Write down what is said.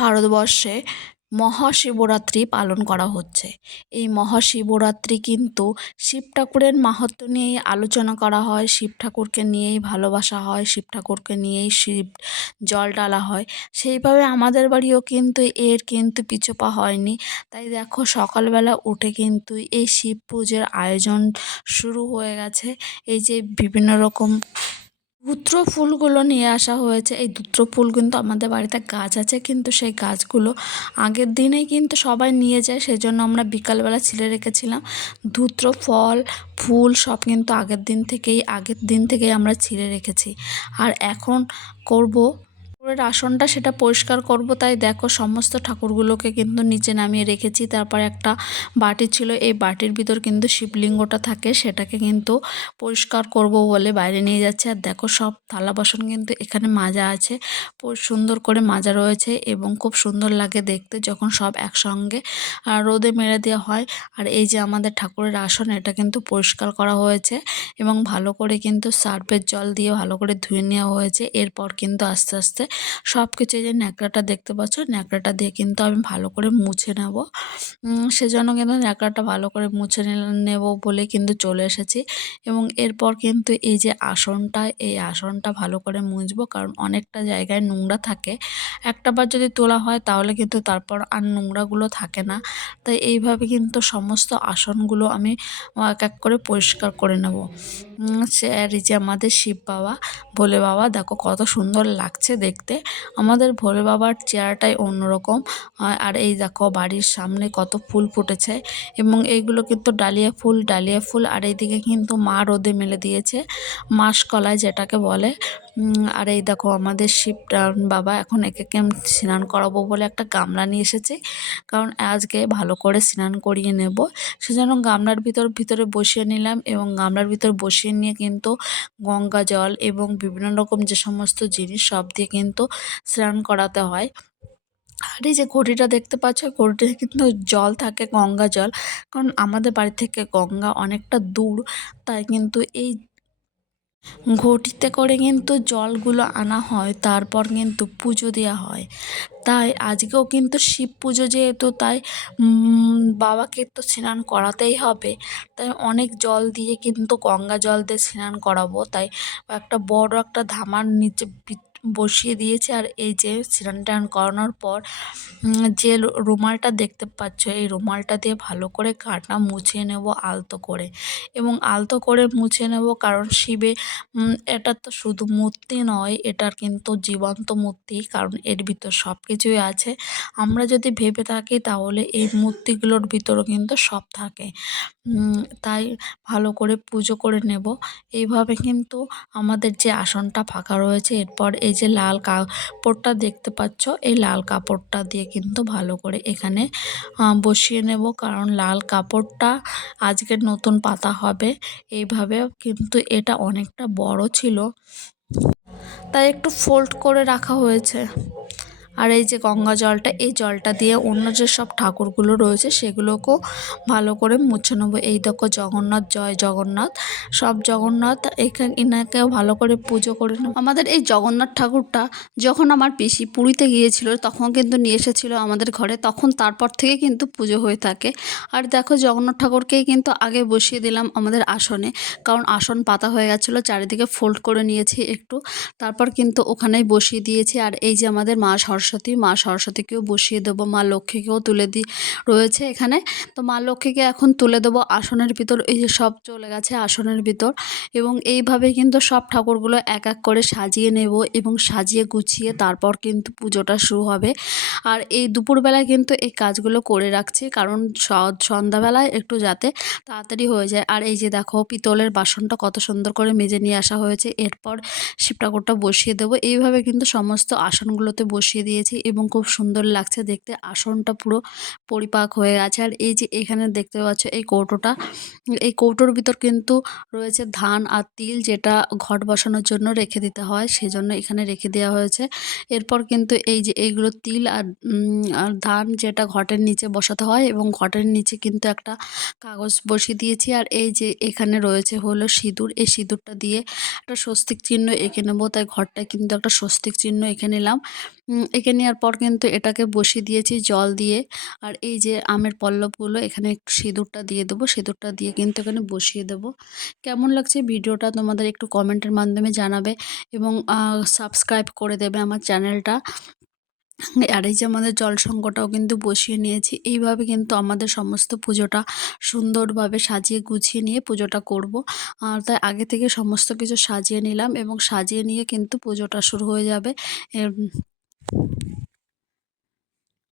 ভারতবর্ষে মহাশিবরাত্রি পালন করা হচ্ছে। এই মহাশিবরাত্রি কিন্তু শিব ঠাকুরের মাহাত্ম্য নিয়েই আলোচনা করা হয়, শিব ঠাকুরকে নিয়েই ভালোবাসা হয়, শিব ঠাকুরকে নিয়েই শিব জল ঢালা হয়। সেইভাবে আমাদের বাড়িও কিন্তু এর কিন্তু পিছু পা হয়নি। তাই দেখো সকালবেলা উঠে কিন্তু এই শিব পুজোর আয়োজন শুরু হয়ে গেছে। এই যে বিভিন্ন রকম ধূত্র ফুলগুলো নিয়ে আসা হয়েছে। এই ধূত্র ফুল কিন্তু আমাদের বাড়িতে গাছ আছে, কিন্তু সেই গাছগুলো আগের দিনেই কিন্তু সবাই নিয়ে যায়, সেজন্য আমরা বিকালবেলা ছিঁড়ে রেখেছিলাম। ধূত্র ফল ফুল সব কিন্তু আগের দিন থেকেই আমরা ছিঁড়ে রেখেছি। আর এখন করব ঠাকুরের আসনটা, সেটা পরিষ্কার করব। তাই দেখো সমস্ত ঠাকুরগুলোকে কিন্তু নিচে নামিয়ে রেখেছি। তারপর একটা বাটি ছিল, এই বাটির ভিতর কিন্তু শিবলিঙ্গটা থাকে, সেটাকে কিন্তু পরিষ্কার করব বলে বাইরে নিয়ে যাচ্ছে। আর দেখো সব থালা বাসন কিন্তু এখানে মাজা আছে, সুন্দর করে মাজা রয়েছে এবং খুব সুন্দর লাগে দেখতে যখন সব একসঙ্গে রোদে মেলে দেওয়া হয়। আর এই যে আমাদের ঠাকুরের আসন, এটা কিন্তু পরিষ্কার করা হয়েছে এবং ভালো করে কিন্তু সার্ফের জল দিয়ে ভালো করে ধুয়ে নেওয়া হয়েছে। এরপর কিন্তু আস্তে আস্তে সব কিছু, যে ন্যাকড়াটা দেখতে পাচ্ছ, ন্যাকড়াটা দিয়ে কিন্তু আমি ভালো করে মুছে নেব। সেজন্য কিন্তু ন্যাকড়াটা ভালো করে মুছে নেব বলে কিন্তু চলে এসেছি। এবং এরপর কিন্তু এই যে আসনটা, এই আসনটা ভালো করে মুছবো, কারণ অনেকটা জায়গায় নোংরা থাকে। একটাবার যদি তোলা হয় তাহলে কিন্তু তারপর আর নোংরাগুলো থাকে না। তাই এইভাবে কিন্তু সমস্ত আসনগুলো আমি এক এক করে পরিষ্কার করে নেব। আর এই যে আমাদের শিব বাবা, ভোলে বাবা, দেখো কত সুন্দর লাগছে দেখতে। আমাদের ভোলে বাবার চেহারাটাই অন্যরকম। আর এই দেখো বাড়ির সামনে কত ফুল ফুটেছে এবং এইগুলো কিন্তু ডালিয়া ফুল। আর এইদিকে কিন্তু মা রোদে মেলে দিয়েছে মাসকলাই, যেটাকে বলে। আর এই দেখো আমাদের শিব বাবা, এখন একে আমি স্নান করাবো বলে একটা গামলা নিয়ে এসেছি, কারণ আজকে ভালো করে স্নান করিয়ে নেব। সেজন্য গামলার ভিতরে বসিয়ে নিলাম এবং গামলার ভিতর বসিয়ে নিয়ে কিন্তু গঙ্গা জল এবং বিভিন্ন রকম যে সমস্ত জিনিস সব দিয়ে কিন্তু স্নান করাতে হয়। আর এই যে ঘটিটা দেখতে পাচ্ছ, ঘটিতে কিন্তু জল থাকে, গঙ্গা জল, কারণ আমাদের বাড়ি থেকে গঙ্গা অনেকটা দূর। তাই কিন্তু এই ঘটিতে করে কিন্তু জলগুলো আনা হয়, তারপর কিন্তু পুজো দেওয়া হয়। তাই আজকেও কিন্তু শিব পুজো যেহেতু, তাই বাবাকে তো স্নান করাতেই হবে। তাই অনেক জল দিয়ে কিন্তু গঙ্গা জল দিয়ে স্নান করাবো। তাই একটা বড় একটা ধামার নিচে বসিয়ে দিয়েছি। আর এই যে স্নান টান করানোর পর যে রুমালটা দেখতে পাচ্ছ, এই রুমালটা দিয়ে ভালো করে গাটা মুছিয়ে নেব আলতো করে, এবং আলতো করে মুছে নেব, কারণ শিবে এটা তো শুধু মূর্তি নয়, এটার কিন্তু জীবন্ত মূর্তি, কারণ এর ভিতর সব কিছুই আছে। আমরা যদি ভেবে থাকি তাহলে এই মূর্তিগুলোর ভিতরও কিন্তু সব থাকে। তাই ভালো করে পুজো করে নেব। এইভাবে কিন্তু আমাদের যে আসনটা ফাঁকা রয়েছে, এরপর এই যে লাল কাপড়টা দেখতে পাচ্ছ, এই লাল কাপড়টা দিয়ে কিন্তু ভালো করে এখানে বসিয়ে নেব, কারণ লাল কাপড়টা আজকে নতুন পাতা হবে। এইভাবে কিন্তু এটা অনেকটা বড় ছিল, তাই একটু ফোল্ড করে রাখা হয়েছে। আর এই যে গঙ্গা জলটা, এই জলটা দিয়ে অন্য যে সব ঠাকুরগুলো রয়েছে সেগুলোকেও ভালো করে মুছে নেবো। এই দেখো জগন্নাথ, জয় জগন্নাথ, সব জগন্নাথ, এনাকেও ভালো করে পুজো করে নেব। আমাদের এই জগন্নাথ ঠাকুরটা যখন আমার পিসি পুরীতে গিয়েছিল তখন কিন্তু নিয়ে এসেছিলো আমাদের ঘরে, তখন তারপর থেকে কিন্তু পুজো হয়ে থাকে। আর দেখো জগন্নাথ ঠাকুরকেই কিন্তু আগে বসিয়ে দিলাম আমাদের আসনে, কারণ আসন পাতা হয়ে গেছিলো, চারিদিকে ফোল্ড করে নিয়েছি একটু, তারপর কিন্তু ওখানেই বসিয়ে দিয়েছি। আর এই যে আমাদের মা সরস্বতীকেও বসিয়ে দেবো, মা লক্ষ্মীকেও তুলে রয়েছে এখানে। তো মা লক্ষ্মীকে এখন তুলে দেবো আসনের ভিতর, এই যে সব চলে গেছে আসনের ভিতর। এবং এইভাবে কিন্তু সব ঠাকুরগুলো এক এক করে সাজিয়ে নেব এবং সাজিয়ে গুছিয়ে তারপর কিন্তু পুজোটা শুরু হবে। আর এই দুপুরবেলায় কিন্তু এই কাজগুলো করে রাখছি, কারণ সন্ধ্যাবেলায় একটু যাতে তাড়াতাড়ি হয়ে যায়। আর এই যে দেখো পিতলের বাসনটা কত সুন্দর করে মেজে নিয়ে আসা হয়েছে। এরপর শিব ঠাকুরটা বসিয়ে দেবো। এইভাবে কিন্তু সমস্ত আসনগুলোতে বসিয়ে দিয়েছি এবং খুব সুন্দর লাগছে দেখতে, আসনটা পুরো পরিপাক হয়ে গেছে। আর এই যে এখানে দেখতে পাচ্ছ এই কৌটোটা, এই কৌটোর ভিতর কিন্তু রয়েছে ধান আর তিল, যেটা ঘট বসানোর জন্য রেখে দিতে হয়, সেজন্য এখানে রেখে দেওয়া হয়েছে। এরপর কিন্তু এই যে এইগুলো তিল আর ধান, যেটা ঘটের নিচে বসাতে হয়, এবং ঘটের নিচে কিন্তু একটা কাগজ বসিয়ে দিয়েছি। আর এই যে এখানে রয়েছে হলো সিঁদুর, এই সিঁদুরটা দিয়ে একটা স্বস্তিক চিহ্ন এঁকে নেবো, তাই ঘরটায় কিন্তু একটা স্বস্তিক চিহ্ন এঁকে নিলাম। এঁকে ঢেকে নেওয়ার পর কিন্তু এটাকে বসিয়ে দিয়েছি জল দিয়ে। আর এই যে আমের পল্লবগুলো এখানে একটু সিঁদুরটা দিয়ে দেবো, সিঁদুরটা দিয়ে কিন্তু এখানে বসিয়ে দেবো। কেমন লাগছে ভিডিওটা তোমাদের একটু কমেন্টের মাধ্যমে জানাবে এবং সাবস্ক্রাইব করে দেবে আমার চ্যানেলটা। আর এই যে আমাদের জল সংকটাও কিন্তু বসিয়ে নিয়েছি। এইভাবে কিন্তু আমাদের সমস্ত পুজোটা সুন্দরভাবে সাজিয়ে গুছিয়ে নিয়ে পুজোটা করব। আর তাই আগে থেকে সমস্ত কিছু সাজিয়ে নিলাম এবং সাজিয়ে নিয়ে কিন্তু পুজোটা শুরু হয়ে যাবে।